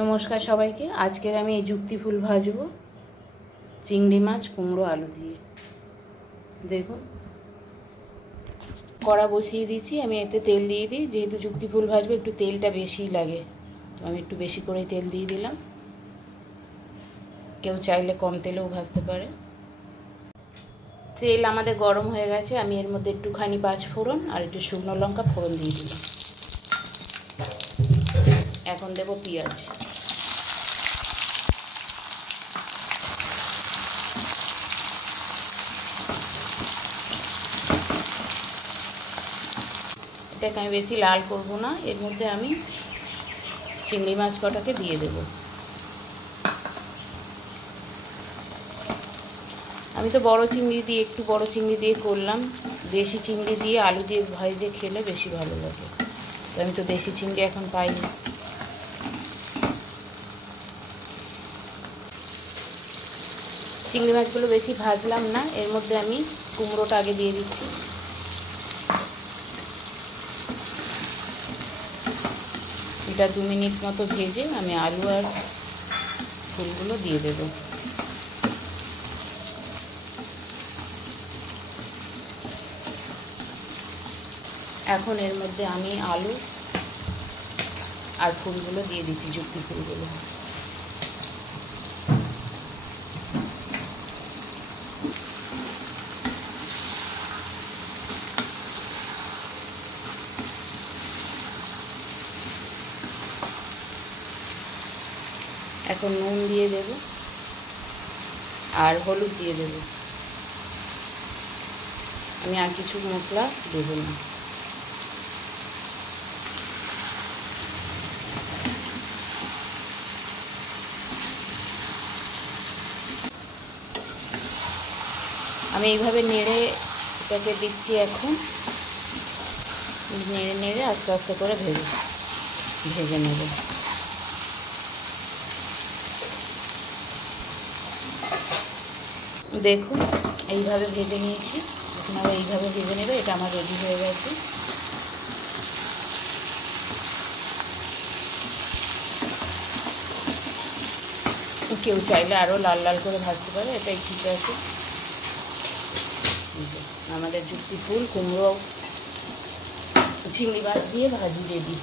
নমস্কার সবাইকে। আজকের আমি এই যুক্তি ফুল ভাজবো চিংড়ি মাছ কুমড়ো আলু দিয়ে। দেখুন কড়া বসিয়ে দিয়েছি, আমি এতে তেল দিয়ে দিই। যেহেতু যুক্তি ফুল ভাজবো একটু তেলটা বেশিই লাগে, তো আমি একটু বেশি করে তেল দিয়ে দিলাম। কেউ চাইলে কম তেলেও ভাজতে পারে। তেল আমাদের গরম হয়ে গেছে, আমি এর মধ্যে একটুখানি পাঁচফোড়ন আর একটু শুকনো লঙ্কা ফোড়ন দিয়ে দিলাম। এখন দেব পেঁয়াজ। এটাকে আমি বেশি লাল করব না, এর মধ্যে আমি চিংড়ি মাছ কটাকে দিয়ে দেব। আমি তো বড় চিংড়ি দিয়ে, একটু বড় চিংড়ি দিয়ে করলাম। দেশি চিংড়ি দিয়ে আলু দিয়ে ভেজে খেলে বেশি ভালো লাগে, তো আমি তো দেশি চিংড়ি এখন পাইনি। চিংড়ি মাছগুলো বেশি ভাজলাম না, এর মধ্যে আমি কুমড়োটা আগে দিয়ে দিচ্ছি। এটা 2 মিনিট মতো ভেজে আমি আলু আর ফুলগুলো দিয়ে দেব। এখন এর মধ্যে আমি আলু আর ফুলগুলো দিয়ে দিচ্ছি, যুক্তি ফুলগুলো। এখন নুন দিয়ে দেব আর হলুদ দিয়ে দেব। আমি আর কিছু মশলা দেব না। আমি এইভাবে নেড়ে এটাকে দিচ্ছি। এখন নেড়ে নেড়ে আস্তে আস্তে করে ভেজে নেব। দেখুন এইভাবে ভেজে নিয়েছি, আপনারা এইভাবে ভেজে নেবে। এটা আমার রেডি হয়ে গেছে। কেউ চাইলে আরও লাল লাল করে ভাজতে পারে, এটাই ঠিক আছে। আমাদের যুক্তি ফুল কুমড়ো চিংড়ি মাছ দিয়ে ভাজি রেডি।